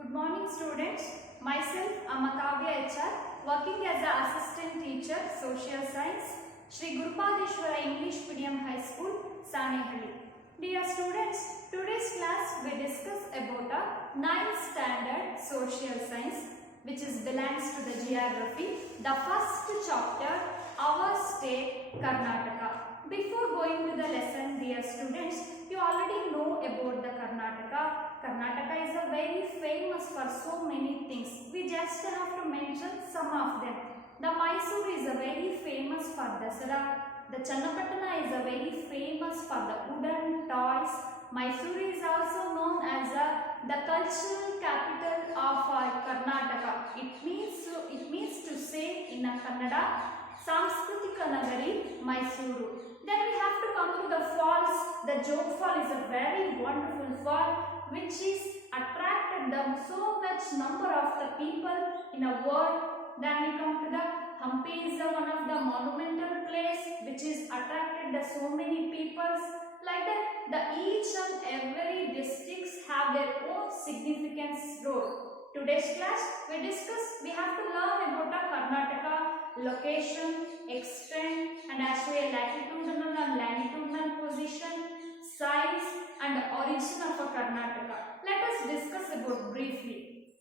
Good morning students. Myself Amakavya HR, working as an assistant teacher, social science, Shri Gurupadeshwara English Medium High School, Sanehalli. Dear students, today's class we discuss about a 9th standard social science which is belongs to the geography. The first chapter, our state Karnataka. Before going to the lesson, dear students, you already know about the Karnataka. Karnataka is a very famous for so many things. We just have to mention some of them. The Mysore is a very famous for Dasara. The Channapatna is a very famous for the wooden toys. Mysore is also known as the cultural capital of Karnataka. It means to say in a Kannada, Sanskritika Nagari, Mysuru. Then we have to come to the falls. The Jog Fall is a very wonderful fall which is attracted so much number of the people in a world. Then we come to the Hampi is one of the monumental place which is attracted so many peoples. Like that, the each and every districts have their own significance role. Today's class we have to learn about the Karnataka location, extent and as well as latitudinal and longitudinal position, size and origin of Karnataka. Let us discuss about briefly.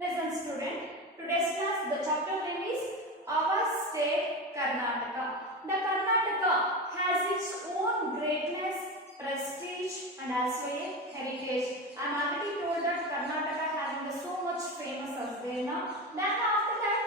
Listen student, today's class the chapter name is Our State Karnataka. The Karnataka has its own greatness, prestige and also a heritage. I am already told that Karnataka having so much famous as there now. Then after that,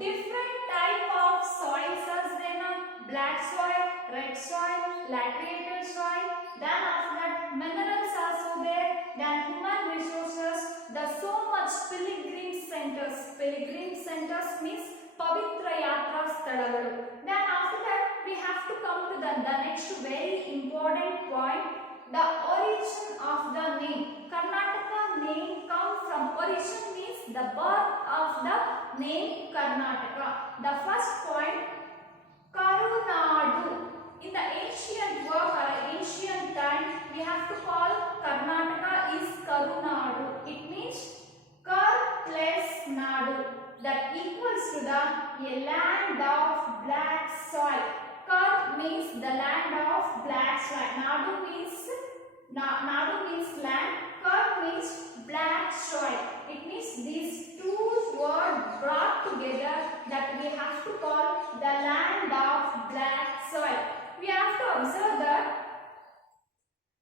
different type of soils as there now. Black soil, red soil, lateritic soil. Then after that, minerals also there. Then human resources. The so much pilgrim centers. Pilgrim centers means Pavitra Yatra Sthalagalu. Then after that, we have to come to the next very important point. The origin of the name. Karnataka name comes from origin means the birth of the name Karnataka. The first point, Karunadu. In the ancient work or ancient time, we have to call Karnataka is Karunadu. It means Kar plus Nadu. That equals to the a land of black soil. Kar means the land of black soil. Nadu means land. Kar means black soil. It means these two words brought together that we have to call the land of black soil. We have to observe that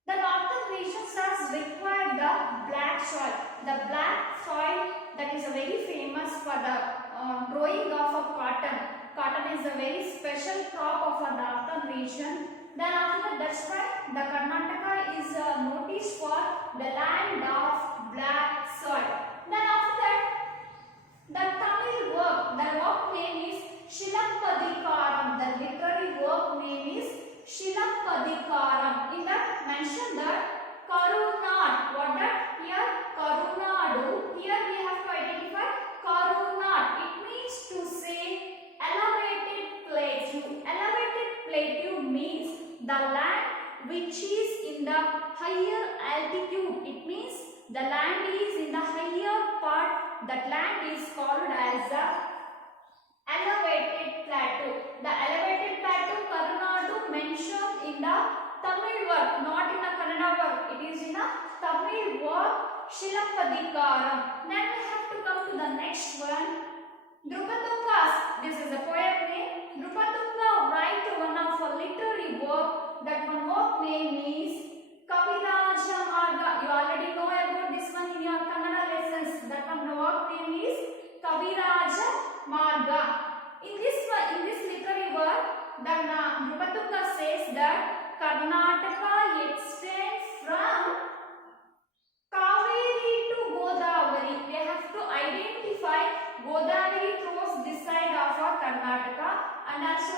the northern regions has required the black soil. The black soil that is very famous for the growing of a cotton. Cotton is a very special crop of a northern region. Then after that, that's why the Karnataka is noticed for the land of black soil. Then after that, the Tamil work, the work name is Shilappadikaram. The literary work name is Shilappadikaram. In that mention that Karunad. What that? Here Karunadu. Here we have to identify Karunad. It means to say elevated plateau. Elevated plateau means the land which is in the higher altitude. It means the land is in the higher part. That land is called as the elevated plateau. The elevated plateau Karunadu mentioned in the Tamil work, not in the Kannada work. It is in the Tamil work Shilappadikaram. Then we have to come to the next one. Drupatungas. This is a poet name. Drupatunga write one of a literary work. That one work name is Kaviraja Marga. You already know about this one in your Kannada lessons. That one work name is Kaviraja Marga. In this literary work, the Drupatunga says that Karnataka extends from Kaveri to Godavari. We have to identify Godavari flows this side of Karnataka and also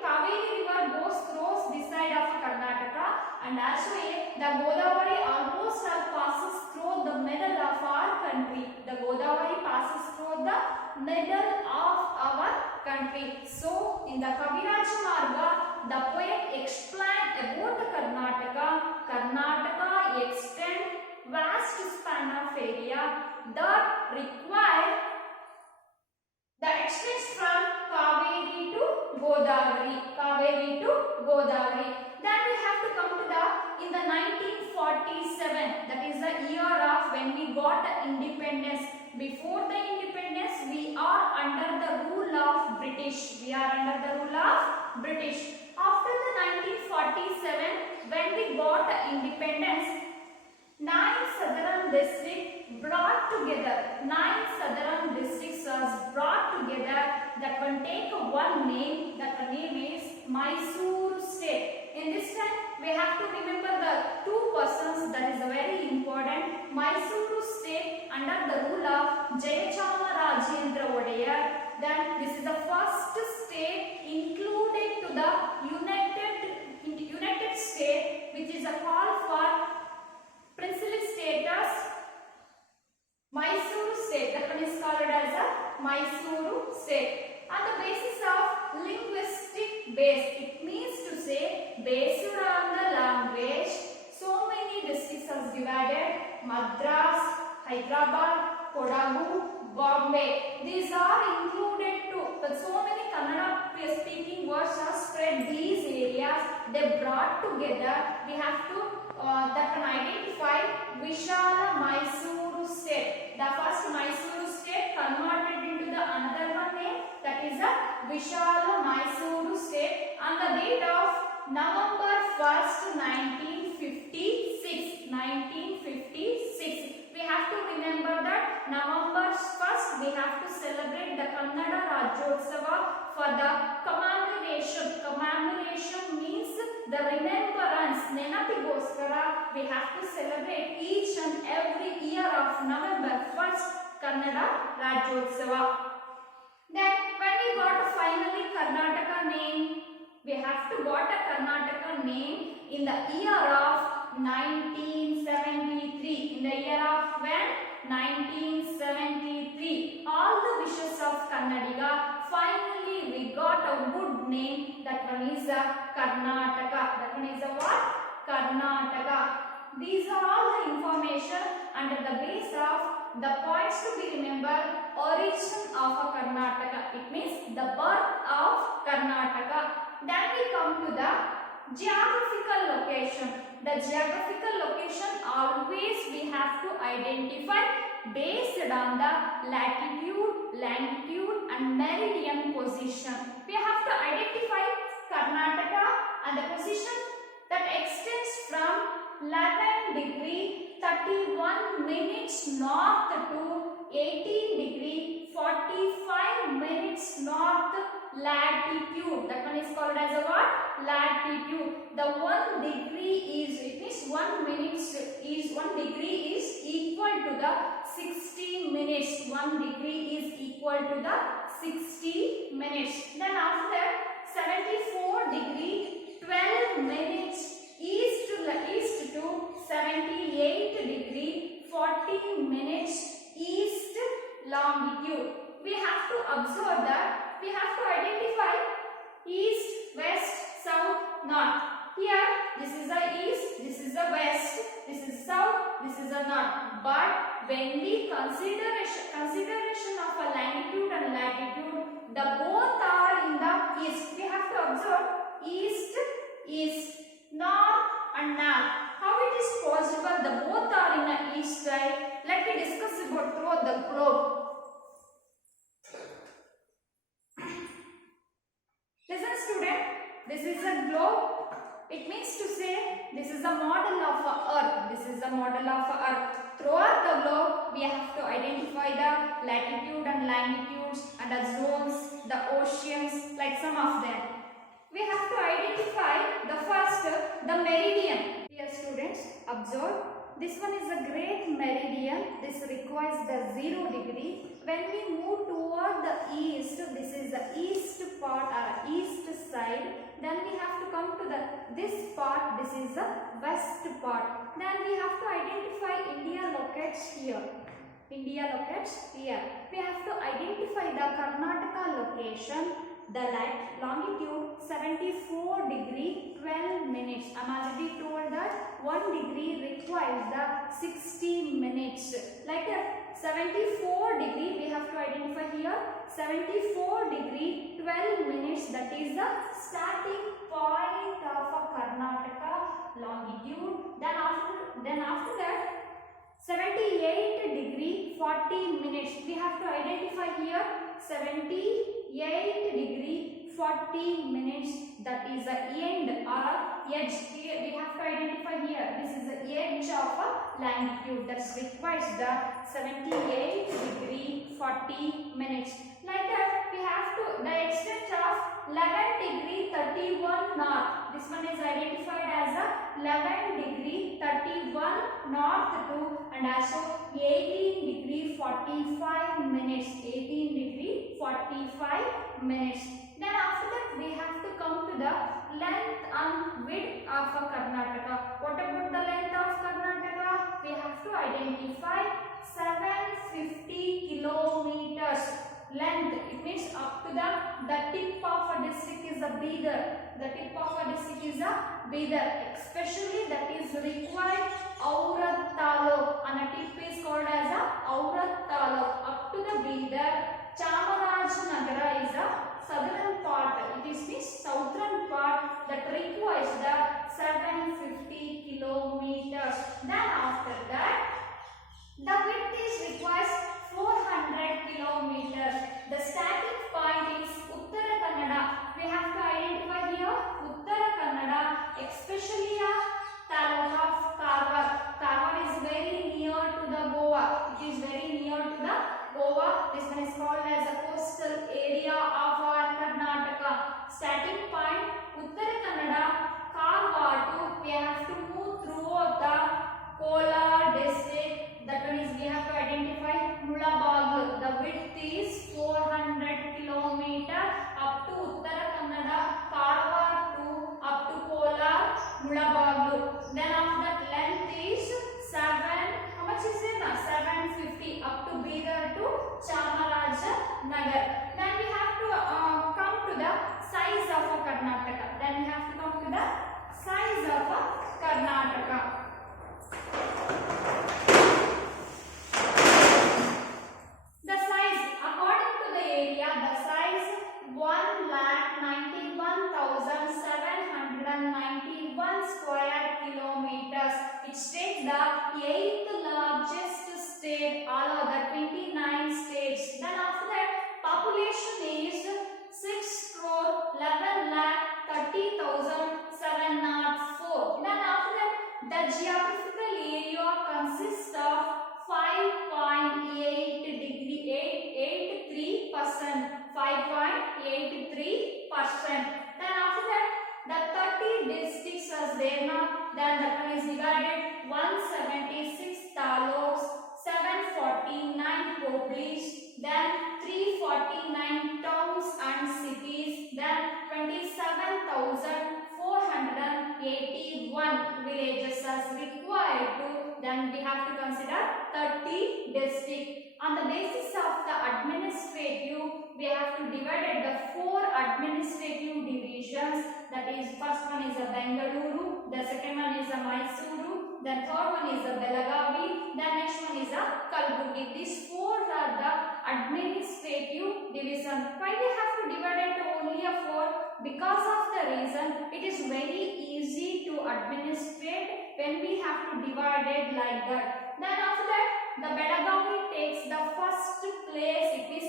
Kaveri river flows this side of Karnataka and also the Godavari almost passes through the middle of our country. The Godavari passes through the middle of our country. So in the Kaviraja Marga, the poet explained about Karnataka. Karnataka extends vast span of area that require the extends from Kaveri to Godavari. Kaveri to Godavari. Then we have to come to the in the 1947. That is the year of when we got the independence. Before the independence, we are under the rule of British. We are under the rule of British. After the 1947, when we got the independence, 9 southern districts brought together. 9 southern districts was brought together. That one take one name. That one name is Mysore state. In this time, we have to remember the two persons. That is very important. Mysore state under the rule of Jayachamrajendra Odayar. Then this is the first state included to the United States, which is a call for princely status. Mysore state, that one is called as a Mysore state. On the basis of linguistic base, it means to say based on the language, so many districts are divided: Madras, Hyderabad, Kodagu, Bombay. These are included too. But so many Kannada speaking words are spread these areas. They brought together. We have to that can identify Vishala Mysore state. The first Mysore state converted into the another one name, that is a Vishala Mysore state on the date of November 1st, 1956. 1956. We have to remember that November 1st we have to celebrate the Kannada Rajyotsava for the commemoration. Commemoration means the remembrance. Nenapigoskara we have to celebrate each and every year of November 1st Kannada Rajyotsava. Then when we got finally Karnataka name, we have to got a Karnataka name in the year of 1973. In the year of when? 1973. All the wishes of Kannadiga, finally we got a good name. That one is a Karnataka. That one is a what? Karnataka. These are all the information under the base of the points to be remembered. Origin of a Karnataka. It means the birth of Karnataka. Then we come to the geographical location. The geographical location always we have to identify based on the latitude, longitude and meridian position. We have to identify Karnataka and the position that extends from 11 degree 31 minutes north to 18 degree 45 minutes north latitude. That one is called as a what? Latitude. The 1 degree is, it is 1 minute is 1 degree is equal to the 60 minutes. 1 degree is equal to the 60 minutes. Then after 74 degree 12 minutes east to 78 degree 40 minutes east longitude. We have to observe that we have to identify east, west, south, north. Here this is the east, this is the west, this is south, this is the north. But when we consideration of a longitude and latitude, the both are in the east. We have to observe east, north and north. How it is possible the both are in the east side? Let me discuss about throughout the globe. Listen student, this is a globe. It means to say this is the model of earth. This is the model of earth. Throughout the globe we have to identify the latitude and longitudes and the zones, the oceans, like some of them. We have to identify the first, the meridian. Dear students, observe. This one is a great meridian. This requires the 0 degree. When we move toward the east, this is the east part or east side. Then we have to come to this part. This is the west part. Then we have to identify India locates here. India locates here. We have to identify the Karnataka location. the longitude 74 degree 12 minutes. I am already told that 1 degree requires the 60 minutes. Like that 74 degree we have to identify here. 74 degree 12 minutes, that is the starting point of a Karnataka longitude. Then after that 78 degree 40 minutes. We have to identify here 78 degree 40 minutes, that is the end or edge. Here we have to identify here. This is the edge of a longitude that requires the 78 degree 40 minutes. Like that we have to the extent of 11 degree 31 north. This one is identified as a 11 degree 31 north to, and also 18 degree 45 minutes. 18 degree 45 minutes. Then after that we have to come to the length and width of a Karnataka. What about the length of Karnataka? We have to identify 750 kilometers length. It means up to the tip of a district is a Bidar. The tip of a district is a Bidar. Especially that is required Aurat Taluk, and a tip is called as a Aurat Taluk. Up to the Bidar. Chamarajnagara is a southern part. It is the southern part that requires the 750 kilometers. Then after that the width is requires 400 kilometers. The starting point is Uttara Kannada. We have to identify here Uttara Kannada, especially a taluk of Karwar. Karwar is very near to the Goa. It is very near to the Goa. This one is called as a coastal area of our Karnataka. Starting point Uttara Kannada, Karwar to, we have to move throughout the Kolar district. That one is we have to identify Mulabaglu. The width is 400 kilometer up to Uttara Kannada, Karwar to up to Kolar, Mulabaglu. Then after that length is 7. How much is it now? 750 up to Bidar to Chamarajanagar. Then we have to come to the size of a Karnataka. Then we have to come to the size of a Karnataka. The size according to the area, the size 1,91,791 square kilometers. It states the 8th largest state all over the 29 states. Then after that population is 6 crore 11 lakh 30,704. Then after that the geographical area consists of 5.8 degree 883%. 5.83%. Then after that the 30 districts is there now. Then that one is divided 176 taluks, 749 hoblis, then 349 towns and cities, then 27,481 villages as required to. Then we have to consider 30 districts. On the basis of the administrative, we have to divide the 4 administrative divisions. That is, first one is a Bengaluru, the second one is a Mysuru, the third one is a Belagavi, the next one is a Kalburgi. These 4 are the administrative divisions. Why we have to divide it to only a 4? Because of the reason it is very easy to administrate when we have to divide it like that. Then after that the Belagavi takes the first place. It is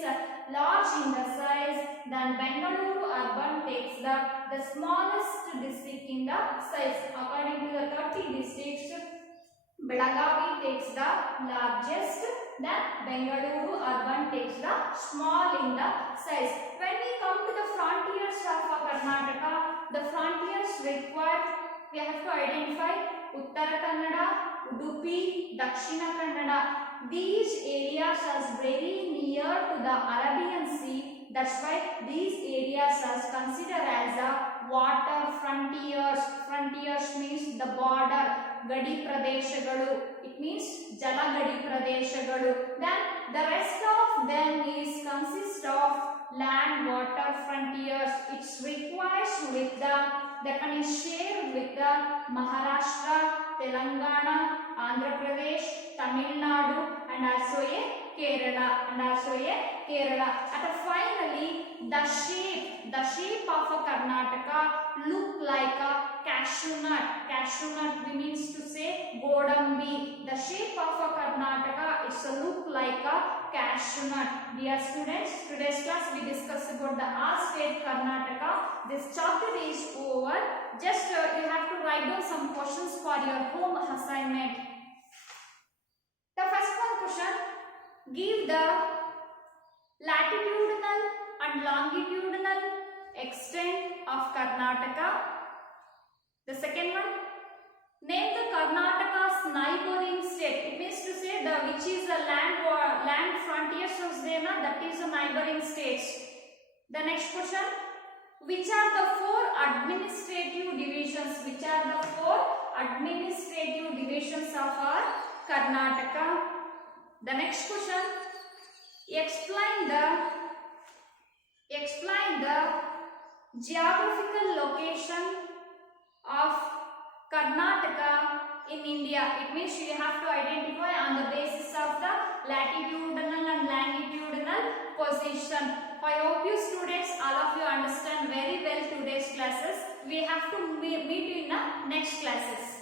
large in the size. Then Bengaluru urban takes the smallest district in the size. According to the 30 districts, Belagavi takes the largest. Then Bengaluru urban takes the small in the size. When we come to the frontiers of Karnataka, the frontiers required, we have to identify Uttara Kannada, Udupi, Dakshina Kannada. These areas are very near to the Arabian Sea. That's why these areas are considered as a water frontiers. Frontiers means the border. Gadi Pradeshagalu. It means ಜಲಗಡಿ ಪ್ರದೇಶಗಳು. Then the rest of them is consist of land water frontiers. It's requires with that one is shared with the Maharashtra, Telangana, Andhra Pradesh, Tamil Nadu and also a Kerala and finally the shape of a Karnataka look like a cashew nut we means to say Godambi. The shape of a Karnataka is a look like a cashew nut. Dear students, today's class we discussed about the our state Karnataka. This chapter is over. Just you have to write down some questions for your home assignment. The first one question, give the latitudinal and longitudinal extent of Karnataka. The second one, name the Karnataka's neighboring state. It means to say the which is a land frontiers of Zena, that is a neighboring states. The next question, which are the four administrative divisions? Which are the four administrative divisions of our Karnataka? The next question, explain the geographical location of Karnataka in India. It means you have to identify on the basis of the latitudinal and longitudinal position. I hope you students, all of you understand very well today's classes. We have to meet you in the next classes.